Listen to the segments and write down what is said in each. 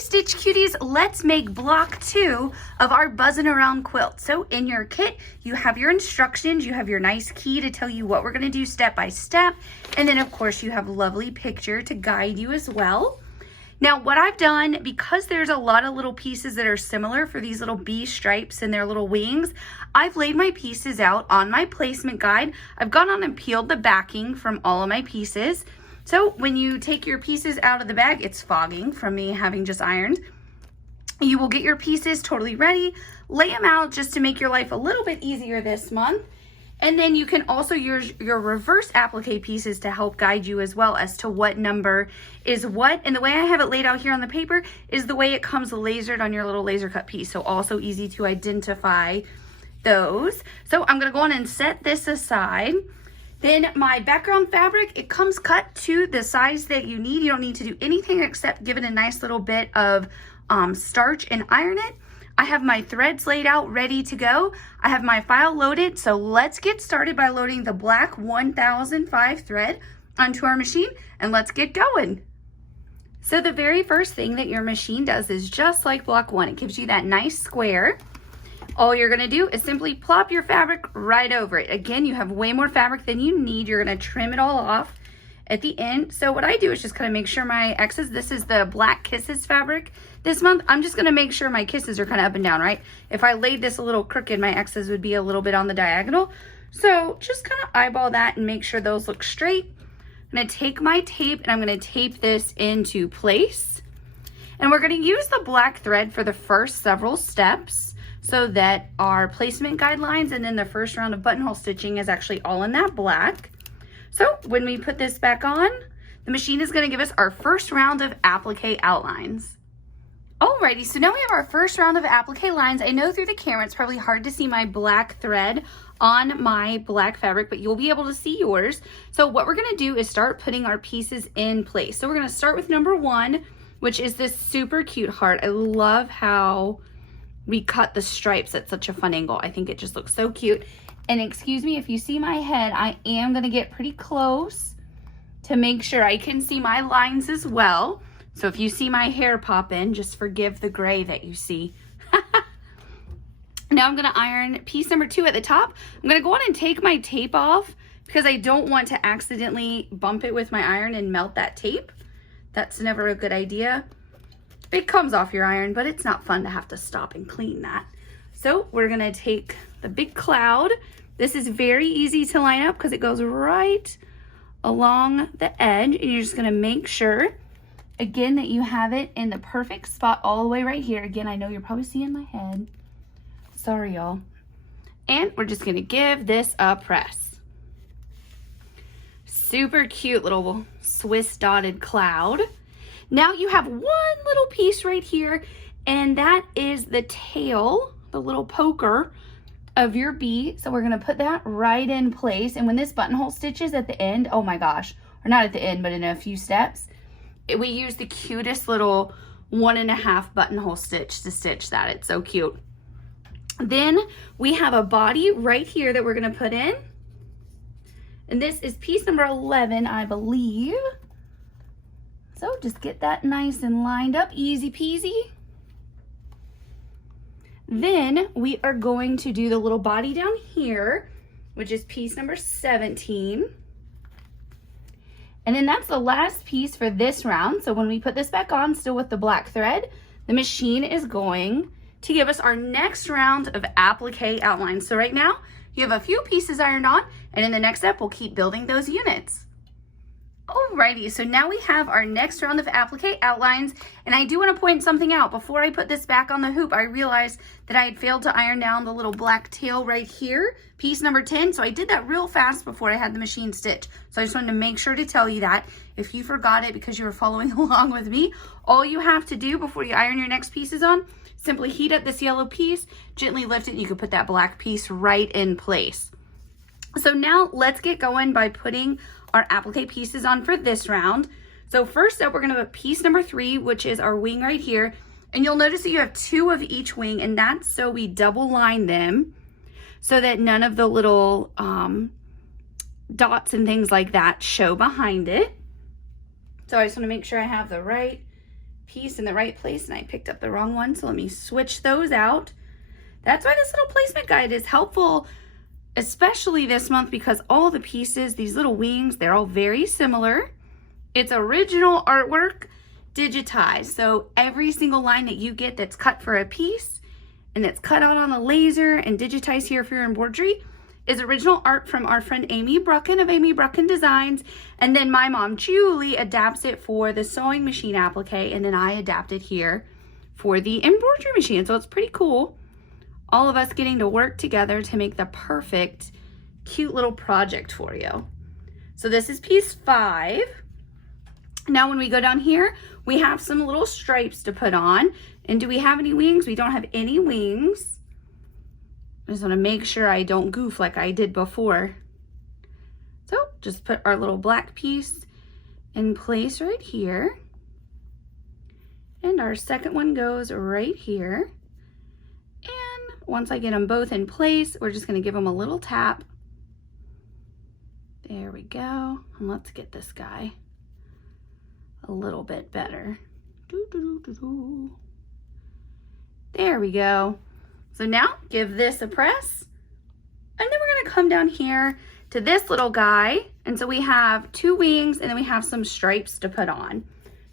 Stitch Cuties, let's make block 2 of our Buzzin Around quilt. So in your kit, you have your instructions, you have your nice key to tell you what we're gonna do step by step, and then of course you have a lovely picture to guide you as well. Now what I've done, because there's a lot of little pieces that are similar for these little bee stripes and their little wings, I've laid my pieces out on my placement guide. I've gone on and peeled the backing from all of my pieces. So when you take your pieces out of the bag, it's fogging from me having just ironed. You will get your pieces totally ready, lay them out just to make your life a little bit easier this month. And then you can also use your reverse applique pieces to help guide you as well as to what number is what. And the way I have it laid out here on the paper is the way it comes lasered on your little laser cut piece. So also easy to identify those. So I'm gonna go on and set this aside. Then my background fabric, it comes cut to the size that you need. You don't need to do anything except give it a nice little bit of starch and iron it. I have my threads laid out ready to go. I have my file loaded. So let's get started by loading the black 1005 thread onto our machine and let's get going. So the very first thing that your machine does is just like block 1. It gives you that nice square. All you're gonna do is simply plop your fabric right over it. Again, you have way more fabric than you need. You're gonna trim it all off at the end. So what I do is just kind of make sure my X's, this is the Black Kisses fabric this month. I'm just gonna make sure my kisses are kind of up and down, right? If I laid this a little crooked, my X's would be a little bit on the diagonal. So just kind of eyeball that and make sure those look straight. I'm gonna take my tape and I'm gonna tape this into place. And we're gonna use the black thread for the first several steps, so that our placement guidelines and then the first round of buttonhole stitching is actually all in that black. So when we put this back on, the machine is going to give us our first round of applique outlines. Alrighty, so now we have our first round of applique lines. I know through the camera it's probably hard to see my black thread on my black fabric, but you'll be able to see yours. So what we're going to do is start putting our pieces in place. So we're going to start with number 1, which is this super cute heart. I love how we cut the stripes at such a fun angle. I think it just looks so cute. And excuse me if you see my head, I am gonna get pretty close to make sure I can see my lines as well. So if you see my hair pop in, just forgive the gray that you see. Now I'm gonna iron piece number 2 at the top. I'm gonna go on and take my tape off because I don't want to accidentally bump it with my iron and melt that tape. That's never a good idea. It comes off your iron, but it's not fun to have to stop and clean that. So we're gonna take the big cloud. This is very easy to line up because it goes right along the edge, and you're just gonna make sure, again, that you have it in the perfect spot all the way right here. Again, I know you're probably seeing my head. Sorry, y'all. And we're just gonna give this a press. Super cute little Swiss dotted cloud. Now you have one little piece right here, and that is the tail, the little poker of your bee. So we're gonna put that right in place. And when this buttonhole stitches at the end, oh my gosh, or not at the end, but in a few steps, we use the cutest little 1.5 buttonhole stitch to stitch that. It's so cute. Then we have a body right here that we're gonna put in. And this is piece number 11, I believe. So just get that nice and lined up, easy peasy. Then we are going to do the little body down here, which is piece number 17. And then that's the last piece for this round. So when we put this back on, still with the black thread, the machine is going to give us our next round of applique outlines. So right now, you have a few pieces ironed on, and in the next step, we'll keep building those units. Alrighty, so now we have our next round of applique outlines, and I do want to point something out. Before I put this back on the hoop, I realized that I had failed to iron down the little black tail right here, piece number 10, so I did that real fast before I had the machine stitch. So I just wanted to make sure to tell you that. If you forgot it because you were following along with me, all you have to do before you iron your next pieces on, simply heat up this yellow piece, gently lift it, and you can put that black piece right in place. So now let's get going by putting our applique pieces on for this round. So first up, we're gonna put piece number 3, which is our wing right here. And you'll notice that you have 2 of each wing, and that's so we double line them so that none of the little dots and things like that show behind it. So I just wanna make sure I have the right piece in the right place and I picked up the wrong one. So let me switch those out. That's why this little placement guide is helpful, especially this month, because all the pieces, these little wings, they're all very similar. It's original artwork digitized. So every single line that you get that's cut for a piece and that's cut out on a laser and digitized here for your embroidery is original art from our friend Amy Bruecken of Amy Bruecken Designs. And then my mom, Julie, adapts it for the sewing machine applique, and then I adapt it here for the embroidery machine. So it's pretty cool. All of us getting to work together to make the perfect, cute little project for you. So this is piece 5. Now when we go down here, we have some little stripes to put on. And do we have any wings? We don't have any wings. I just want to make sure I don't goof like I did before. So just put our little black piece in place right here. And our second one goes right here. And once I get them both in place, we're just going to give them a little tap. There we go. And let's get this guy a little bit better. There we go. So now give this a press, and then we're gonna come down here to this little guy. And so we have 2 wings and then we have some stripes to put on.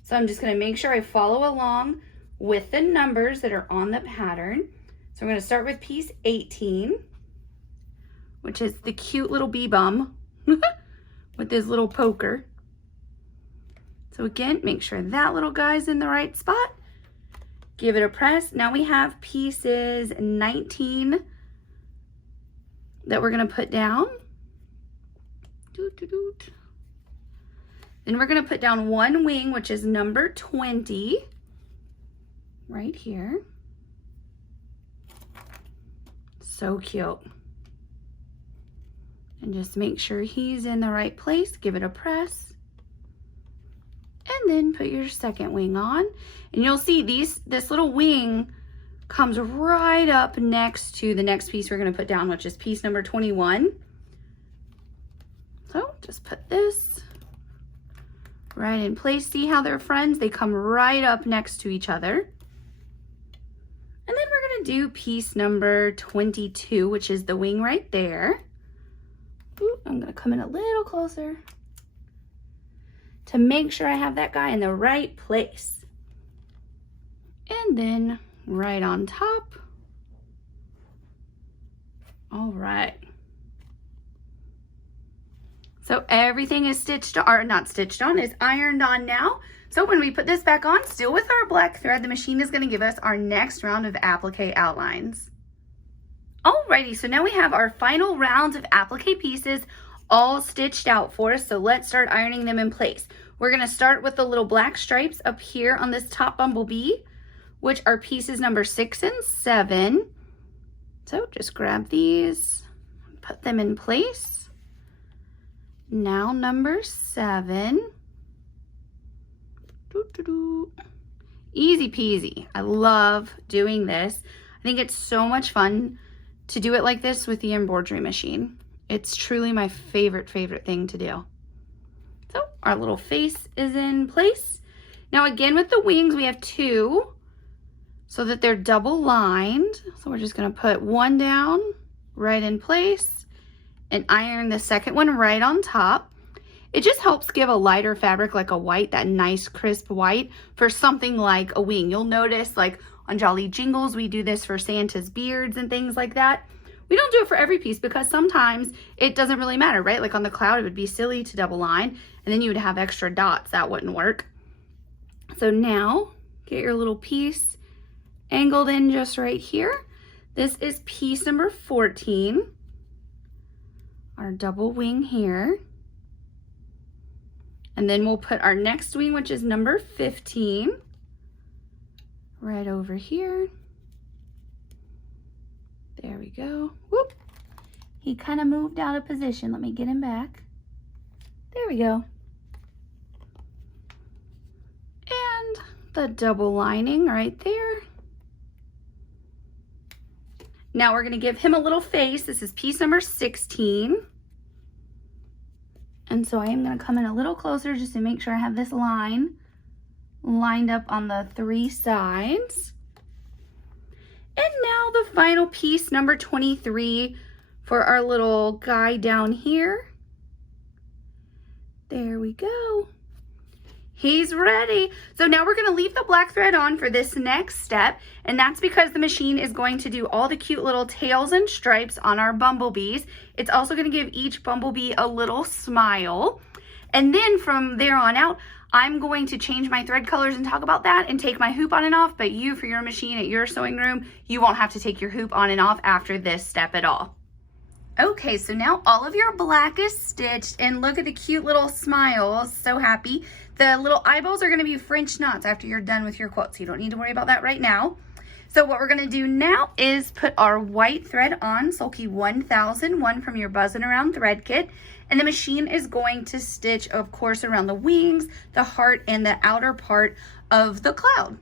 So I'm just gonna make sure I follow along with the numbers that are on the pattern. So we're gonna start with piece 18, which is the cute little bee bum with this little poker. So again, make sure that little guy's in the right spot. Give it a press. Now we have pieces 19 that we're going to put down. Then we're going to put down 1 wing, which is number 20, right here. So cute. And just make sure he's in the right place. Give it a press. And then put your second wing on. And you'll see this little wing comes right up next to the next piece we're going to put down, which is piece number 21. So just put this right in place. See how they're friends? They come right up next to each other. And then we're going to do piece number 22, which is the wing right there. Ooh, I'm going to come in a little closer to make sure I have that guy in the right place. And then right on top. All right. So everything is stitched, or not stitched on, is ironed on now. So when we put this back on, still with our black thread, the machine is going to give us our next round of applique outlines. Alrighty, so now we have our final rounds of applique pieces all stitched out for us. So let's start ironing them in place. We're going to start with the little black stripes up here on this top bumblebee, which are pieces number 6 and 7. So just grab these, put them in place. Now number 7. Easy peasy. I love doing this. I think it's so much fun to do it like this with the embroidery machine. It's truly my favorite thing to do. So our little face is in place. Now again with the wings we have 2 so that they're double lined. So we're just going to put 1 down right in place and iron the second one right on top. It just helps give a lighter fabric like a white, that nice crisp white for something like a wing. You'll notice like on Jolly Jingles we do this for Santa's beards and things like that. We don't do it for every piece because sometimes it doesn't really matter, right? Like on the cloud, it would be silly to double line and then you would have extra dots. That wouldn't work. So now get your little piece angled in just right here. This is piece number 14, our double wing here. And then we'll put our next wing, which is number 15, right over here. There we go. Whoop. He kind of moved out of position. Let me get him back. There we go. And the double lining right there. Now we're going to give him a little face. This is piece number 16. And so I am going to come in a little closer just to make sure I have this line lined up on the 3 sides. And now the final piece, number 23, for our little guy down here. There we go. He's ready. So now we're gonna leave the black thread on for this next step, and that's because the machine is going to do all the cute little tails and stripes on our bumblebees. It's also gonna give each bumblebee a little smile. And then from there on out, I'm going to change my thread colors and talk about that and take my hoop on and off, but you, for your machine at your sewing room, you won't have to take your hoop on and off after this step at all. Okay, so now all of your black is stitched, and look at the cute little smiles, so happy. The little eyeballs are gonna be French knots after you're done with your quilt, so you don't need to worry about that right now. So what we're gonna do now is put our white thread on, Sulky 1001 from your Buzzin Around thread kit, and the machine is going to stitch, of course, around the wings, the heart, and the outer part of the cloud.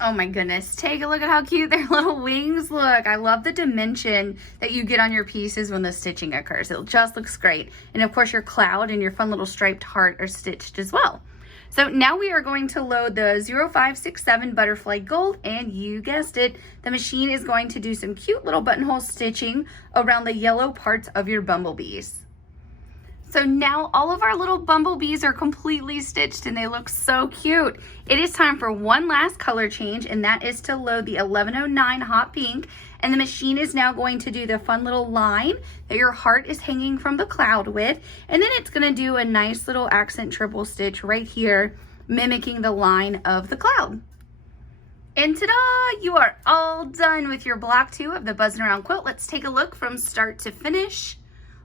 Oh my goodness, take a look at how cute their little wings look. I love the dimension that you get on your pieces when the stitching occurs. It just looks great. And of course your cloud and your fun little striped heart are stitched as well. So now we are going to load the 0567 Butterfly Gold, and you guessed it, the machine is going to do some cute little buttonhole stitching around the yellow parts of your bumblebees. So now all of our little bumblebees are completely stitched and they look so cute. It is time for one last color change, and that is to load the 1109 Hot Pink. And the machine is now going to do the fun little line that your heart is hanging from the cloud with. And then it's gonna do a nice little accent triple stitch right here, mimicking the line of the cloud. And ta-da! You are all done with your block 2 of the Buzzin Around quilt. Let's take a look from start to finish.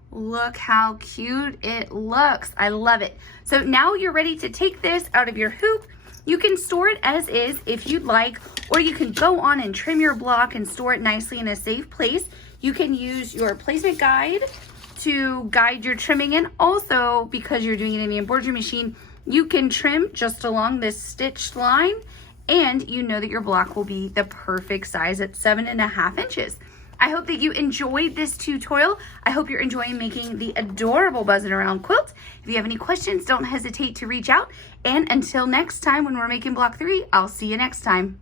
Look how cute it looks. I love it. So now you're ready to take this out of your hoop. You can store it as is if you'd like, or you can go on and trim your block and store it nicely in a safe place. You can use your placement guide to guide your trimming in. Also, because you're doing it in the embroidery machine, you can trim just along this stitched line, and you know that your block will be the perfect size at 7.5 inches. I hope that you enjoyed this tutorial. I hope you're enjoying making the adorable Buzzin Around quilt. If you have any questions, don't hesitate to reach out. And until next time when we're making block 3, I'll see you next time.